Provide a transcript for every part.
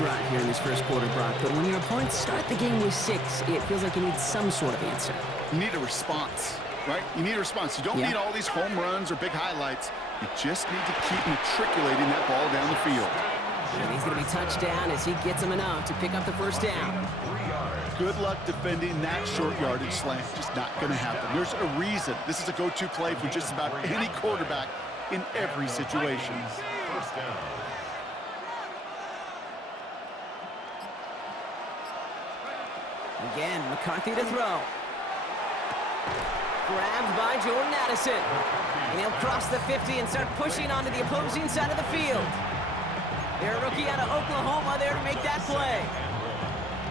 drive here in this first quarter, Brock, but when your opponents start the game with 6, it feels like you need some sort of answer. You need a response, right? You need a response. You don't need all these home runs or big highlights. You just need to keep matriculating that ball down the field. And he's going to be touched down as he gets him enough to pick up the first down. Good luck defending that short yardage slant. Just not going to happen. There's a reason this is a go-to play for just about any quarterback in every situation. First down. Again, McCarthy to throw. Grabbed by Jordan Addison. And he'll cross the 50 and start pushing onto the opposing side of the field. They're a rookie out of Oklahoma there to make that play.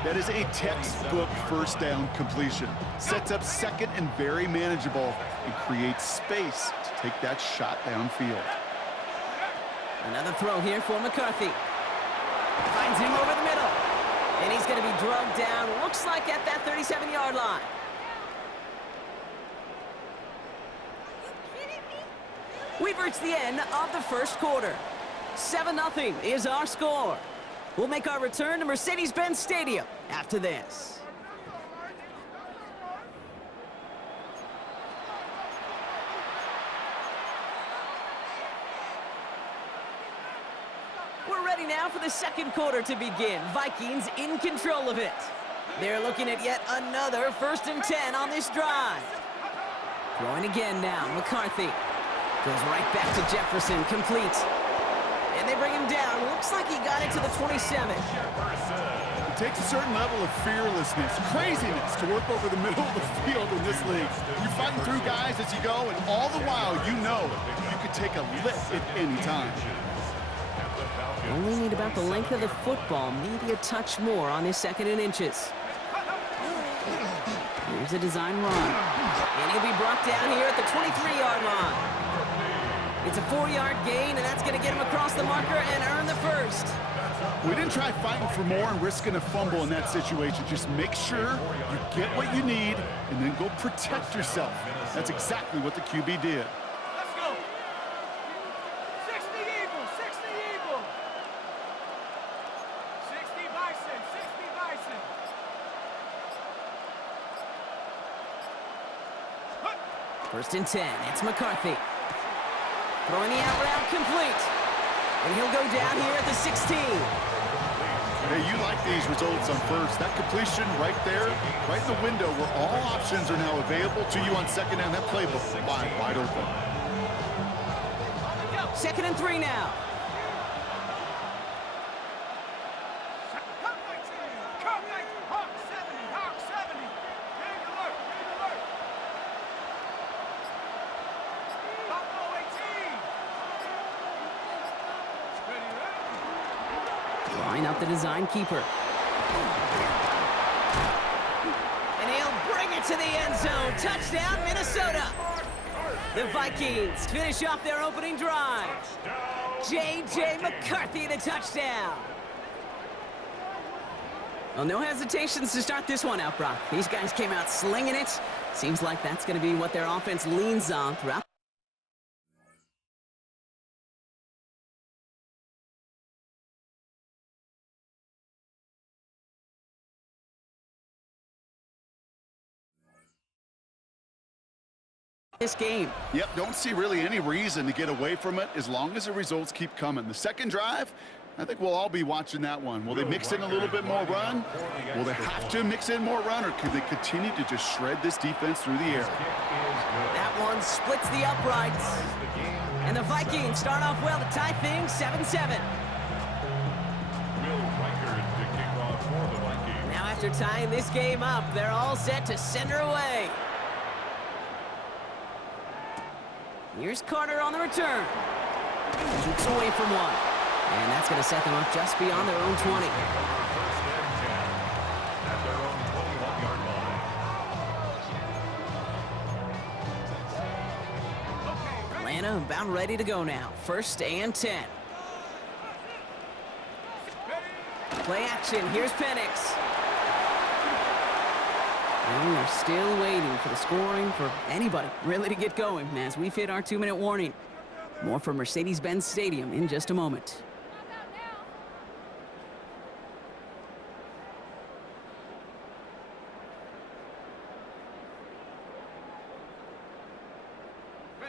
That is a textbook first down completion. Sets up second and very manageable and creates space to take that shot downfield. Another throw here for McCarthy. Finds him over the middle. And he's going to be drugged down, looks like at that 37-yard line. We've reached the end of the first quarter. 7-0 is our score. We'll make our return to Mercedes-Benz Stadium after this. We're ready now for the second quarter to begin. Vikings in control of it. They're looking at yet another 1st and 10 on this drive. Throwing again now, McCarthy. Goes right back to Jefferson, complete. And they bring him down. Looks like he got it to the 27. It takes a certain level of fearlessness, craziness to work over the middle of the field in this league. You're fighting through guys as you go, and all the while you know you could take a lift at any time. Only need about the length of the football, maybe a touch more on his 2nd and inches. Here's a design run. And he'll be brought down here at the 23-yard line. It's a 4-yard gain, and that's going to get him across the marker and earn the first. We didn't try fighting for more and risking a fumble in that situation. Just make sure you get what you need and then go protect yourself. That's exactly what the QB did. Let's go. 60 Eagles, 60 Eagles. 60 Bison, 60 Bison. First and 10, it's McCarthy. Throwing the out route complete. And he'll go down here at the 16. Hey, you like these results on first. That completion right there, right in the window where all options are now available to you on 2nd down. That playbook wide open. 2nd and 3 now. Come 19, Hawk 70, Hawk 70. Big alert, big alert. Buffalo 18. Ready, ready. Line up the design keeper. And he'll bring it to the end zone. Touchdown, Minnesota. The Vikings finish off their opening drive. J.J. McCarthy, the touchdown. Well, no hesitations to start this one out, Brock. These guys came out slinging it. Seems like that's going to be what their offense leans on throughout. This game. Yep, don't see really any reason to get away from it as long as the results keep coming. The second drive, I think we'll all be watching that one. Will they mix in a little bit more run? Will they have to mix in more run, or can they continue to just shred this defense through the air? That one splits the uprights. And the Vikings start off well to tie things 7-7. Now after tying this game up, they're all set to send her away. Here's Carter on the return. Shoots away from one. And that's going to set them up just beyond their own 20. Atlanta about ready to go now. 1st and 10. Play action. Here's Penix. And we are still waiting for the scoring for anybody really to get going as we've hit our 2-minute warning. More from Mercedes-Benz Stadium in just a moment.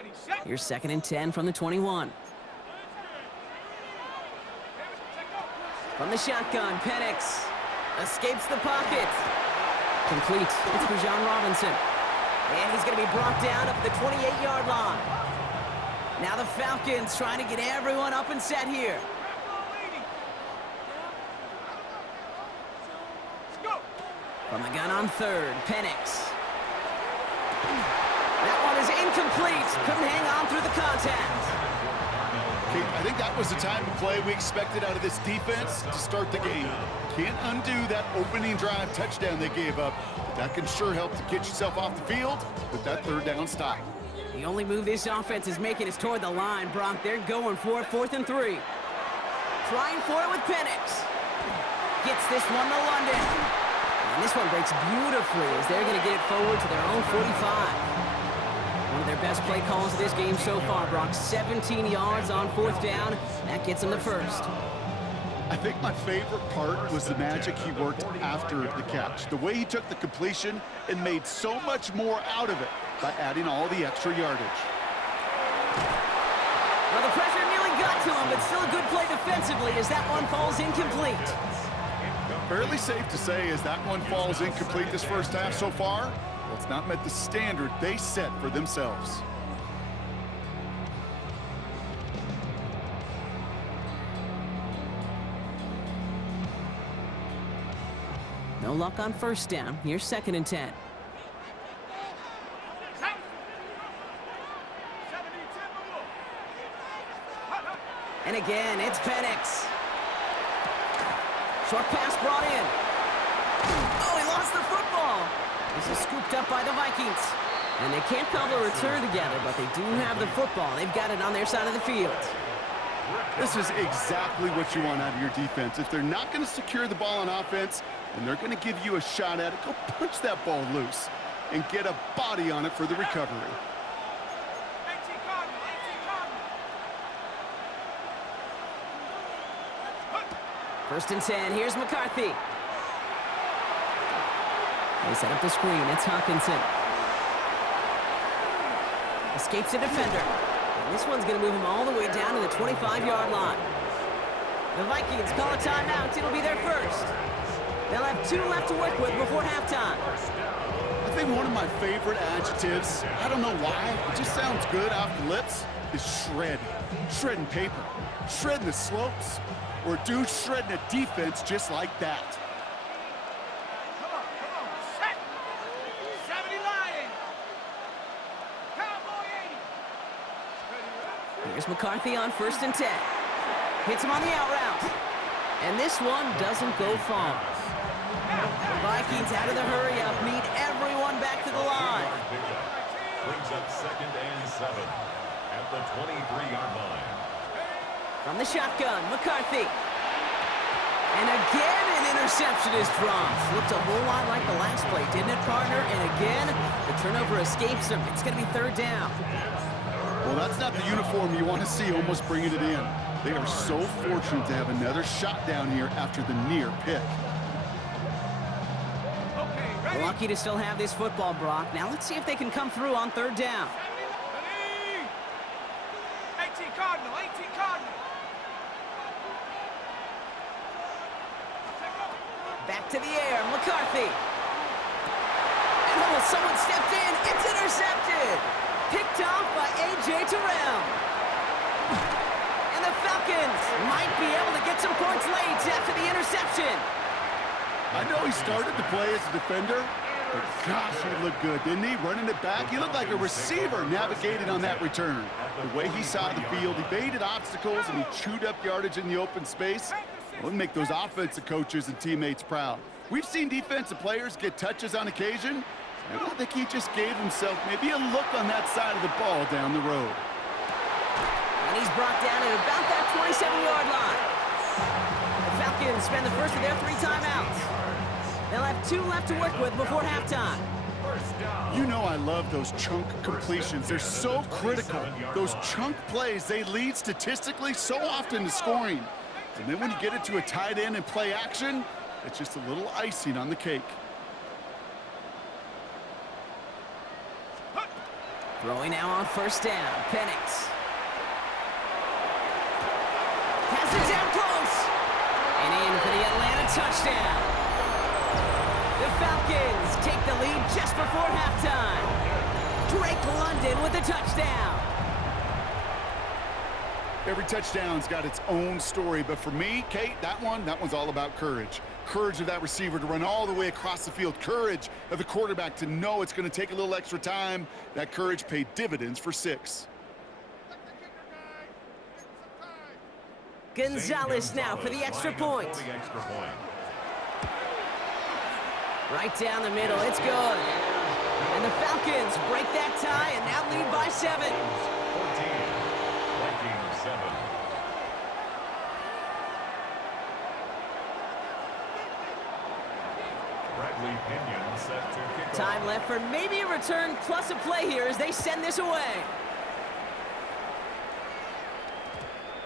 Ready, set. Here's 2nd and 10 from the 21. From the shotgun, Penix escapes the pocket. Complete. It's for John Robinson. And he's going to be brought down up at the 28-yard line. Now the Falcons trying to get everyone up and set here. From the gun on 3rd, Penix. That one is incomplete. Couldn't hang on through the contact. Okay, I think that was the type of play we expected out of this defense to start the game. Can't undo that opening drive touchdown they gave up, but that can sure help to get yourself off the field with that 3rd down stop. The only move this offense is making is toward the line, Brock. They're going for it, 4th and 3. Trying for it with Penix. Gets this one to London. And this one breaks beautifully as they're going to get it forward to their own 45. One of their best play calls of this game so far, Brock. 17 yards on 4th down. That gets them the first. I think my favorite part was the magic he worked after the catch. The way he took the completion and made so much more out of it by adding all the extra yardage. Well, the pressure nearly got to him, but still a good play defensively as that one falls incomplete. Fairly safe to say as that one falls incomplete this first half so far, well, it's not met the standard they set for themselves. No luck on 1st down. Here's 2nd and 10. And again, it's Penix. Short pass brought in. Oh, he lost the football. This is scooped up by the Vikings. And they can't cobble a return together, but they do have the football. They've got it on their side of the field. This is exactly what you want out of your defense. If they're not going to secure the ball on offense, and they're going to give you a shot at it, go punch that ball loose and get a body on it for the recovery. 1st and 10. Here's McCarthy. They set up the screen. It's Hawkinson. Escapes a defender. And this one's going to move him all the way down to the 25-yard line. The Vikings call a timeout. It'll be their first. They'll have 2 left to work with before halftime. I think one of my favorite adjectives, I don't know why, it just sounds good off the lips, is shred. Shredding paper. Shredding the slopes. Or do shredding a defense just like that. Come on, set. 70 line. Cowboy 80. Here's McCarthy on 1st and 10. Hits him on the out route. And this one doesn't go far. The Vikings out of the hurry-up need everyone back to the line. Brings up 2nd and 7 at the 23-yard line. From the shotgun, McCarthy. And again, an interception is dropped. Looked a whole lot like the last play, didn't it, partner? And again, the turnover escapes him. It's going to be 3rd down. Well, that's not the uniform you want to see almost bringing it in. They are so fortunate to have another shot down here after the near pick. Okay, ready. Lucky to still have this football, Brock. Now let's see if they can come through on 3rd down. Ready. 18 Cardinal, 18 Cardinal. Back to the air, McCarthy. And oh, someone stepped in. It's intercepted. Picked off by A.J. Terrell. And the Falcons might be able to get some points late after the interception. I know he started to play as a defender, but gosh, he looked good, didn't he? Running it back, he looked like a receiver navigating on that return. The way he saw the field, he evaded obstacles, and he chewed up yardage in the open space. It would make those offensive coaches and teammates proud. We've seen defensive players get touches on occasion, and I think he just gave himself maybe a look on that side of the ball down the road. And he's brought down at about that 27-yard line. The Falcons spend the first of their 3 timeouts. They'll have 2 left to work with before halftime. You know I love those chunk completions. They're so critical. Those chunk plays, they lead statistically so often to scoring. And then when you get it to a tight end and play action, it's just a little icing on the cake. Throwing now on first down. Penix. Has it down close. And in for the Atlanta touchdown. The Falcons take the lead just before halftime. Drake London with the touchdown. Every touchdown's got its own story, but for me, Kate, that one's all about courage. Courage of that receiver to run all the way across the field. Courage of the quarterback to know it's going to take a little extra time. That courage paid dividends for 6. Gonzalez now for the extra point. Right down the middle, it's good. And the Falcons break that tie and now lead by 7. 14, Vikings 7. Bradley Pinion set to kick off. Time left for maybe a return plus a play here as they send this away.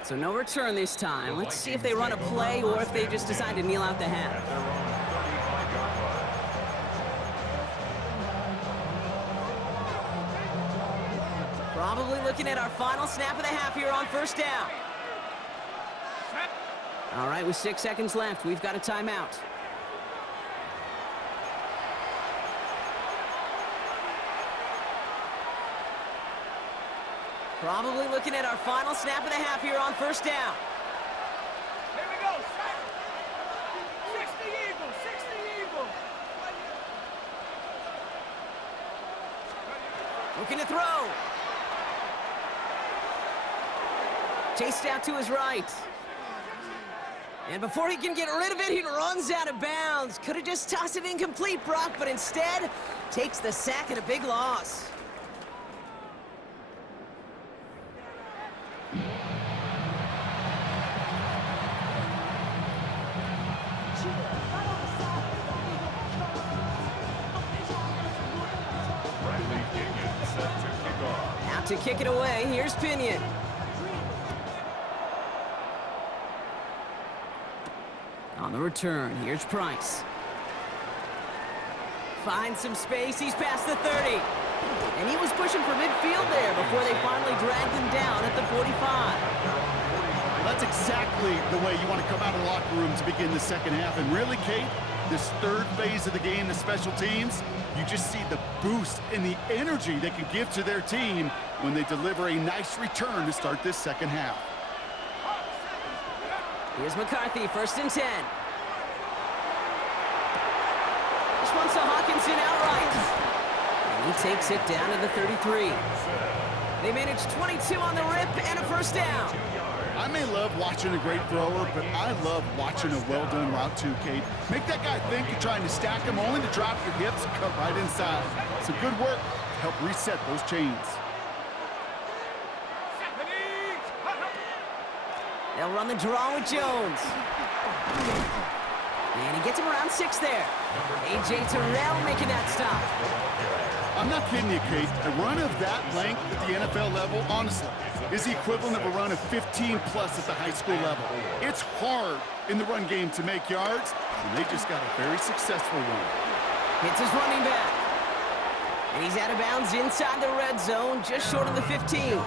So no return this time. Let's see if they run a play or if they just decide to kneel out the half. At their own 35-yard line. Probably looking at our final snap of the half here on first down. All right, with 6 seconds left, we've got a timeout. Probably looking at our final snap of the half here on first down. Here we go. 60 Eagles. 60 Eagles. Looking to throw. Chased out to his right. And before he can get rid of it, he runs out of bounds. Could have just tossed it incomplete, Brock, but instead takes the sack and a big loss. Bradley Pinion set to kick off. Out to kick it away, here's Pinion. On the return, here's Price. Finds some space, he's past the 30. And he was pushing for midfield there before they finally dragged him down at the 45. That's exactly the way you want to come out of the locker room to begin the second half. And really, Kate, this third phase of the game, the special teams, you just see the boost and the energy they can give to their team when they deliver a nice return to start this second half. Here's McCarthy, first and 10. This one's to Hawkinson outright. And he takes it down to the 33. They managed 22 on the rip and a first down. I may love watching a great thrower, but I love watching a well-done route too, Kate. Make that guy think you're trying to stack him only to drop your hips and cut right inside. Some good work to help reset those chains. They'll run the draw with Jones. And he gets him around 6 there. A.J. Terrell making that stop. I'm not kidding you, Kate. A run of that length at the NFL level, honestly, is the equivalent of a run of 15-plus at the high school level. It's hard in the run game to make yards, and they just got a very successful one. Hits his running back. And he's out of bounds inside the red zone, just short of the 15.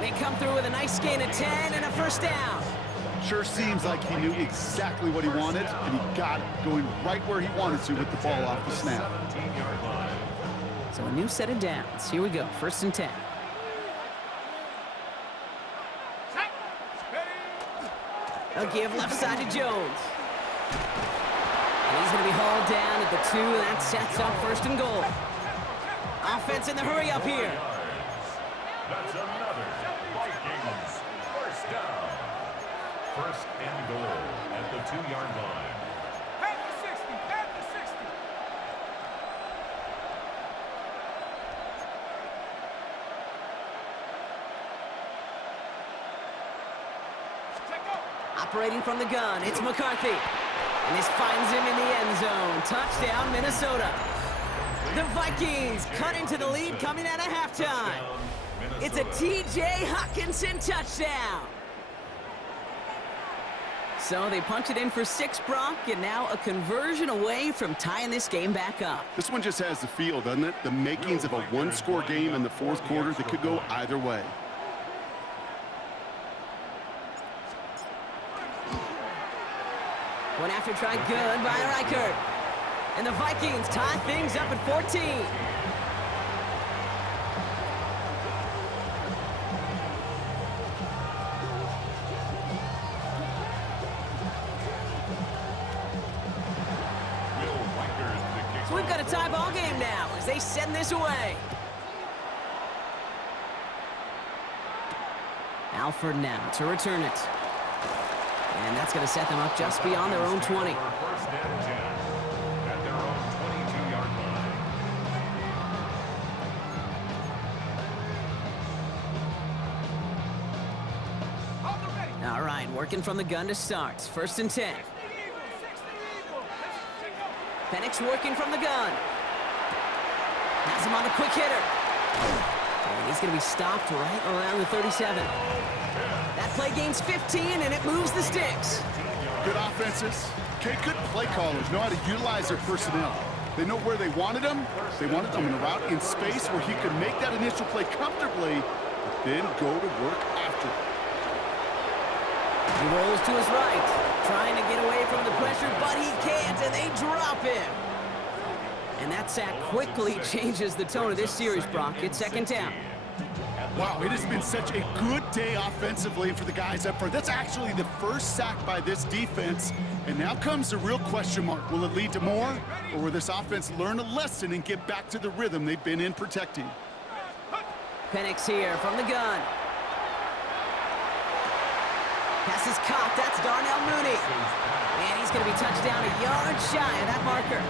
They come through with a nice gain of 10 and a first down. Sure seems like he knew exactly what he wanted, and he got it, going right where he wanted to with the ball off the snap. 17-yard line. So a new set of downs. Here we go, first and 10. A give left side to Jones. And he's going to be hauled down at the 2, and that sets up first and goal. Offense in the hurry up here. That's another Vikings first down. First and goal at the 2-yard line. At the 60. At the 60. Operating from the gun, it's McCarthy. And this finds him in the end zone. Touchdown, Minnesota. The Vikings cut into the lead coming out of halftime. It's a T.J. Hawkinson touchdown. So they punch it in for 6, Brock, and now a conversion away from tying this game back up. This one just has the feel, doesn't it? The makings of a one-score game in the fourth quarter that could go either way. One after try good by Reichert. And the Vikings tie things up at 14. So we've got a tie ball game now as they send this away. Alford now to return it. And that's going to set them up just beyond their own 20. First and 10 at their own 22-yard line. All right, working from the gun to start. First and 10. Penix working from the gun. Has him on the quick hitter. And he's going to be stopped right around the 37. That play gains 15, and it moves the sticks. Good offenses. Okay, good play callers know how to utilize their personnel. They know where they wanted them. They wanted them in a route in space where he could make that initial play comfortably, but then go to work after it. He rolls to his right, trying to get away from the pressure, but he can't, and they drop him. And that sack quickly changes the tone of this series, Brock. It's second down. Wow, it has been such a good day offensively for the guys up front. That's actually the first sack by this defense. And now comes the real question mark. Will it lead to more? Or will this offense learn a lesson and get back to the rhythm they've been in protecting? Penix here from the gun. Pass is caught. That's Darnell Mooney. And he's going to be touched down a yard shy of that marker.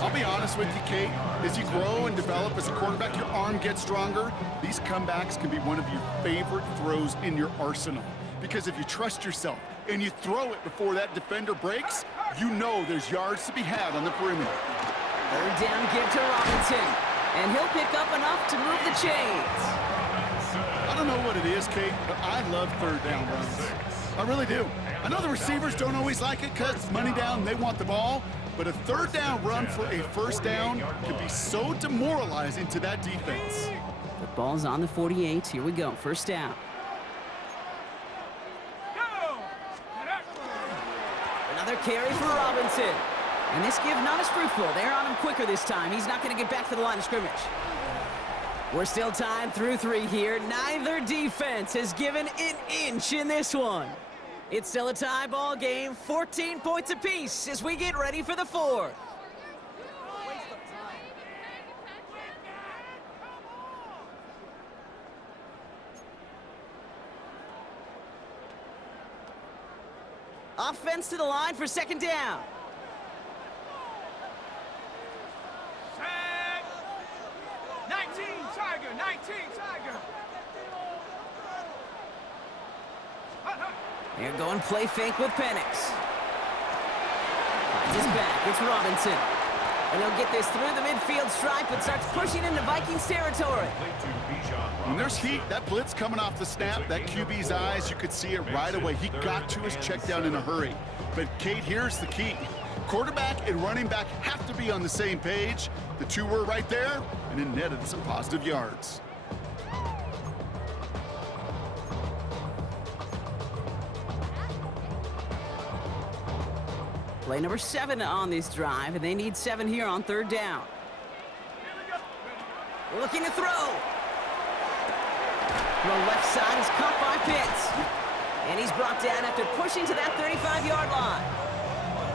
I'll be honest with you, Kate. As you grow and develop as a quarterback, your arm gets stronger. These comebacks can be one of your favorite throws in your arsenal. Because if you trust yourself and you throw it before that defender breaks, you know there's yards to be had on the perimeter. Third down give to Robinson. And he'll pick up enough to move the chains. I don't know what it is, Kate, but I love third down runs. I really do. I know the receivers don't always like it because it's money down and they want the ball, but a third down run for a first down can be so demoralizing to that defense. The ball's on the 48. Here we go. First down. Another carry for Robinson. And this give not as fruitful. They're on him quicker this time. He's not going to get back to the line of scrimmage. We're still tied through 3 here. Neither defense has given an inch in this one. It's still a tie ball game, 14 points apiece as we get ready for the 4th. Offense to the line for second down. Set. 19 Tiger, 19 Tiger. They're going play fake with Penix. Finds his back. It's Robinson. And he'll get this through the midfield stripe and starts pushing into Vikings territory. When there's heat, that blitz coming off the snap, that QB's eyes, you could see it right away. He got to his check down in a hurry. But, Kate, here's the key. Quarterback and running back have to be on the same page. The two were right there, and it netted some positive yards. Play number 7 on this drive, and they need 7 here on third down. Looking to throw. The left side is caught by Pitts. And he's brought down after pushing to that 35-yard line.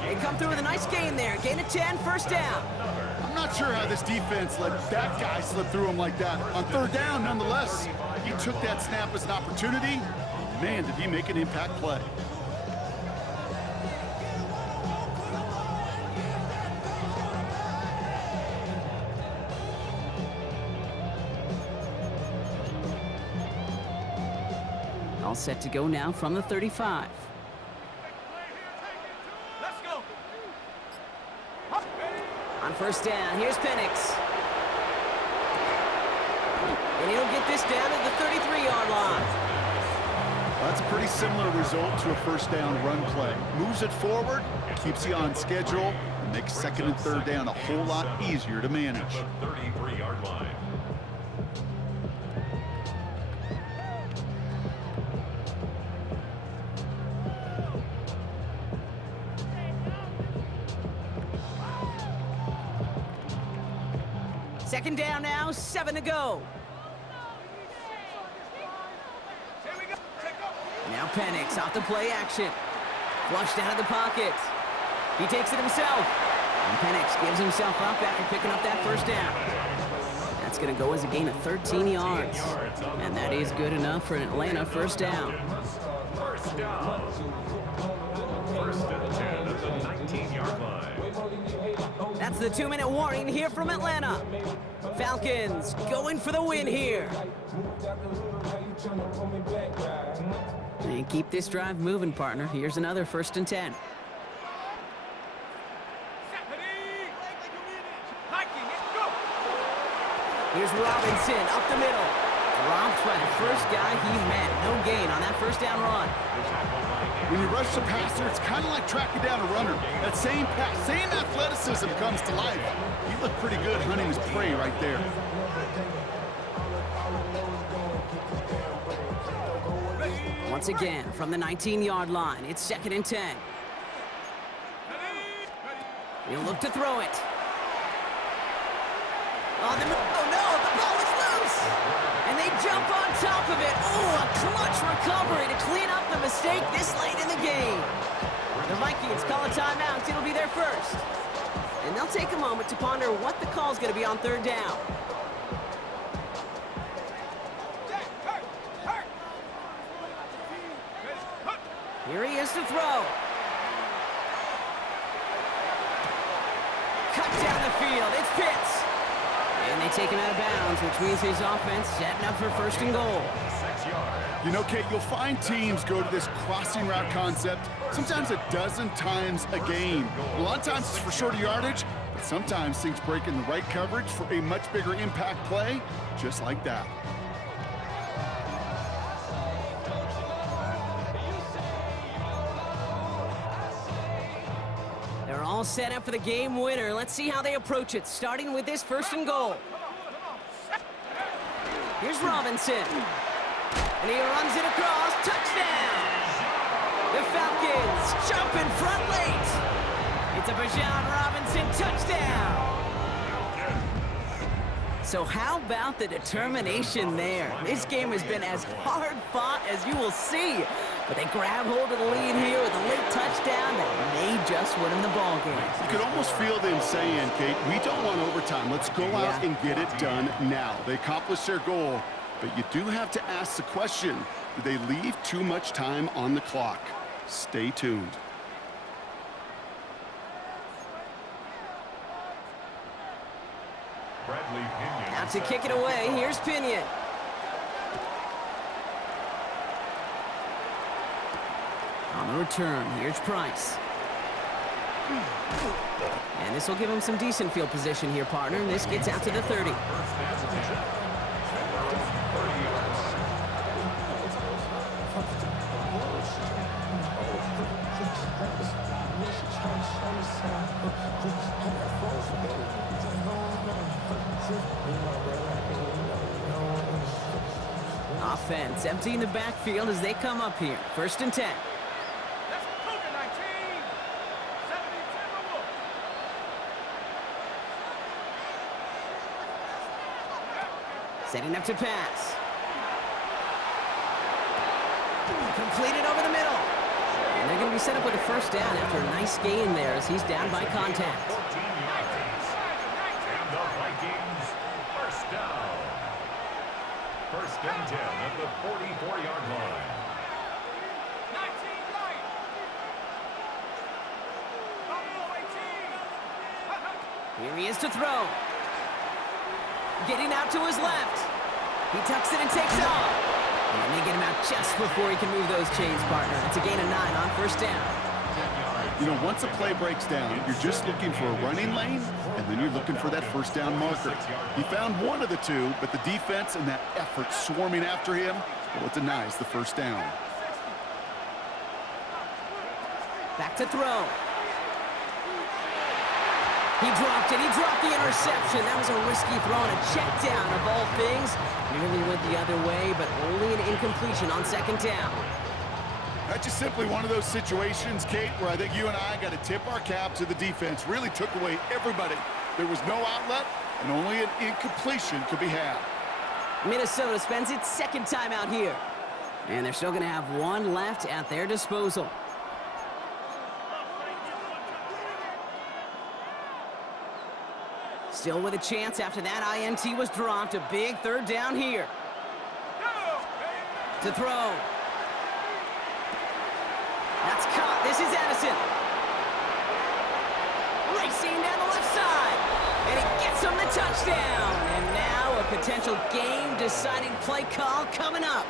They come through with a nice gain there. Gain of 10, first down. I'm not sure how this defense let that guy slip through him like that. On third down, nonetheless, he took that snap as an opportunity. Man, did he make an impact play. All set to go now from the 35. Let's go. On first down, here's Penix. And he'll get this down at the 33-yard line. That's a pretty similar result to a first down run play. Moves it forward, keeps you on schedule, and makes second and third down a whole lot easier to manage. At the 33-yard line. Second down now, 7 to go. Here we go. Take off. Now Penix off the play action. Flushed out of the pocket. He takes it himself. And Penix gives himself up after picking up that first down. That's going to go as a gain of 13 yards. And that is good enough for an Atlanta first down. First down. First and 10 at the 19-yard line. That's the 2-minute warning here from Atlanta. Falcons going for the win here. And keep this drive moving, partner. Here's another first and 10. Here's Robinson up the middle. Dropped by the first guy he met. No gain on that first down run. When you rush the passer, it's kind of like tracking down a runner. That same pass, same athleticism comes to life. He looked pretty good hunting his prey right there. Once again, from the 19-yard line, it's second and 10. He'll look to throw it. Oh no, the ball is loose! And they jump on top of it. Oh, a clutch recovery to clean up the mistake this late in the game. The Vikings call a timeout. It'll be their first. And they'll take a moment to ponder what the call's going to be on third down. Here he is to throw. Cut down the field. It's Pitts. And they take him out of bounds, which means his offense setting up for first and goal. 6 yards. You know, Kate, you'll find teams go to this crossing route concept sometimes a dozen times a game. A lot of times it's for shorter yardage, but sometimes things break in the right coverage for a much bigger impact play, just like that. They're all set up for the game winner. Let's see how they approach it, starting with this first and goal. Here's Robinson. And he runs it across. Touchdown! The Falcons jump in front late. It's a Bijan Robinson touchdown. So how about the determination there? This game has been as hard fought as you will see. But they grab hold of the lead here with a late touchdown that may just win them the ball game. You could almost feel them saying, Kate, we don't want overtime. Let's go out and get it done now. They accomplished their goal, but you do have to ask the question, did they leave too much time on the clock? Stay tuned. Bradley Pinion. Now to kick it away, here's Pinion. On the return, here's Price. And this will give him some decent field position here, partner. This gets out to the 30. Offense emptying the backfield as they come up here. First and 10. Setting up to pass. Completed over the middle. And they're going to be set up with a first down after a nice gain there as he's down by contact. 14 yards. And the Vikings first down. First and 10 at the 44-yard line. 19 right. Buffalo 18. Here he is to throw. Getting out to his left. He tucks it and takes off. And they get him out just before he can move those chains, partner. It's a gain of 9 on first down. You know, once a play breaks down, you're just looking for a running lane, and then you're looking for that first down marker. He found one of the two, but the defense and that effort swarming after him, well, it denies the first down. Back to throw. He dropped it. He dropped the interception. That was a risky throw and a check down of all things. Nearly went the other way, but only an incompletion on second down. That's just simply one of those situations, Kate, where I think you and I got to tip our cap to the defense. Really took away everybody. There was no outlet, and only an incompletion could be had. Minnesota spends its second time out here. And they're still going to have one left at their disposal. Still with a chance after that INT was dropped. A big third down here. To throw. That's caught. This is Edison. Racing down the left side. And he gets him the touchdown. And now a potential game-deciding play call coming up.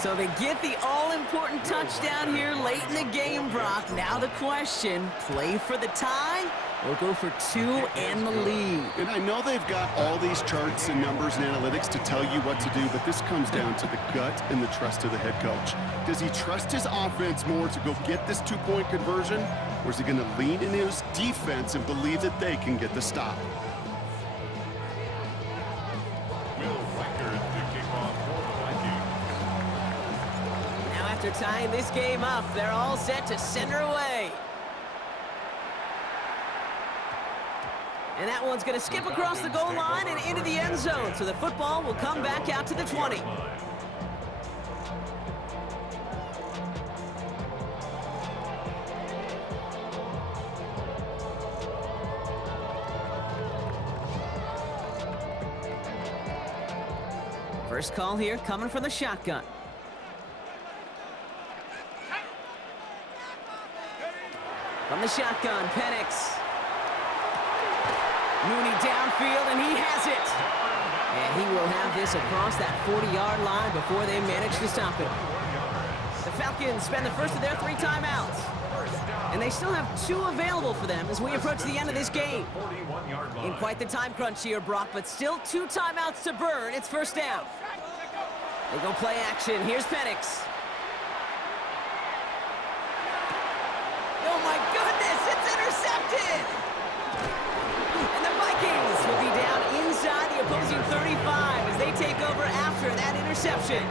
So they get the all-important touchdown here late in the game, Brock. Now the question, play for the tie or go for two and the lead? And I know they've got all these charts and numbers and analytics to tell you what to do, but this comes down to the gut and the trust of the head coach. Does he trust his offense more to go get this two-point conversion, or is he going to lean in his defense and believe that they can get the stop? After tying this game up, they're all set to send her away. And that one's going to skip across the goal line and into the end zone. So the football will come back out to the 20. First call here coming from the shotgun. From the shotgun, Penix. Mooney downfield, and he has it. And he will have this across that 40-yard line before they manage to stop it. The Falcons spend the first of their 3 timeouts. And they still have 2 available for them as we approach the end of this game. In quite the time crunch here, Brock, but still 2 timeouts to burn. It's first down. They go play action. Here's Penix. Oh my goodness, it's intercepted! And the Vikings will be down inside the opposing 35 as they take over after that interception.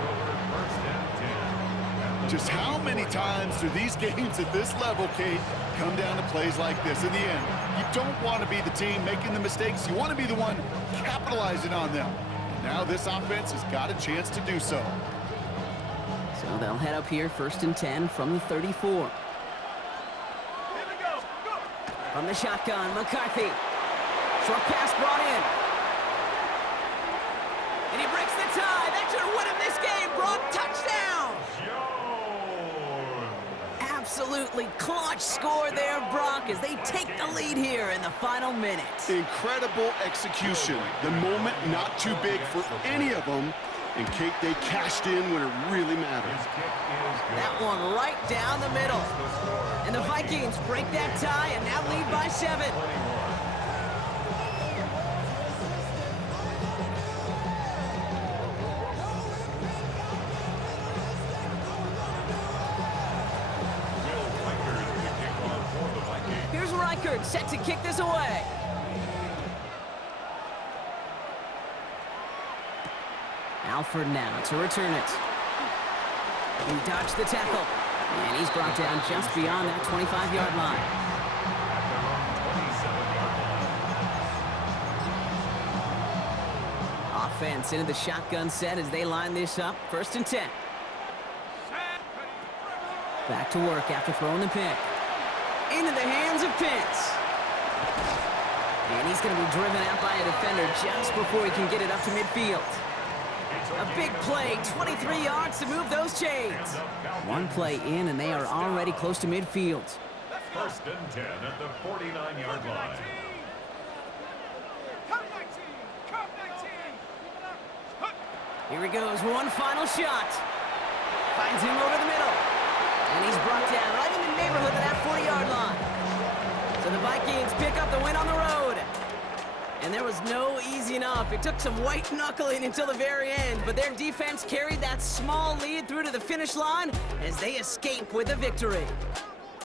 Just how many times do these games at this level, Kate, come down to plays like this? In the end, you don't want to be the team making the mistakes. You want to be the one capitalizing on them. Now this offense has got a chance to do so. So they'll head up here, 1st and 10 from the 34. From the shotgun, McCarthy. Short pass brought in. And he breaks the tie. That should win him this game. Brock, touchdown! Absolutely clutch score there, Brock, as they take the lead here in the final minute. Incredible execution. The moment not too big for any of them. And Kate, they cashed in when it really mattered. That one right down the middle. And the Vikings break that tie and now lead by 7. Here's Reichert set to kick this away. Alford now to return it. He dodged the tackle. And he's brought down just beyond that 25-yard line. Offense into the shotgun set as they line this up. 1st and 10. Back to work after throwing the pick. Into the hands of Pitts. And he's going to be driven out by a defender just before he can get it up to midfield. A big play, 23 yards to move those chains. One play in, and they are already close to midfield. 1st and 10 at the 49-yard line. Here he goes, one final shot. Finds him over the middle. And he's brought down right in the neighborhood of that 40-yard line. So the Vikings pick up the win on the road. And there was was no easing up. It took some white knuckling until the very end, but their defense carried that small lead through to the finish line as they escape with a victory.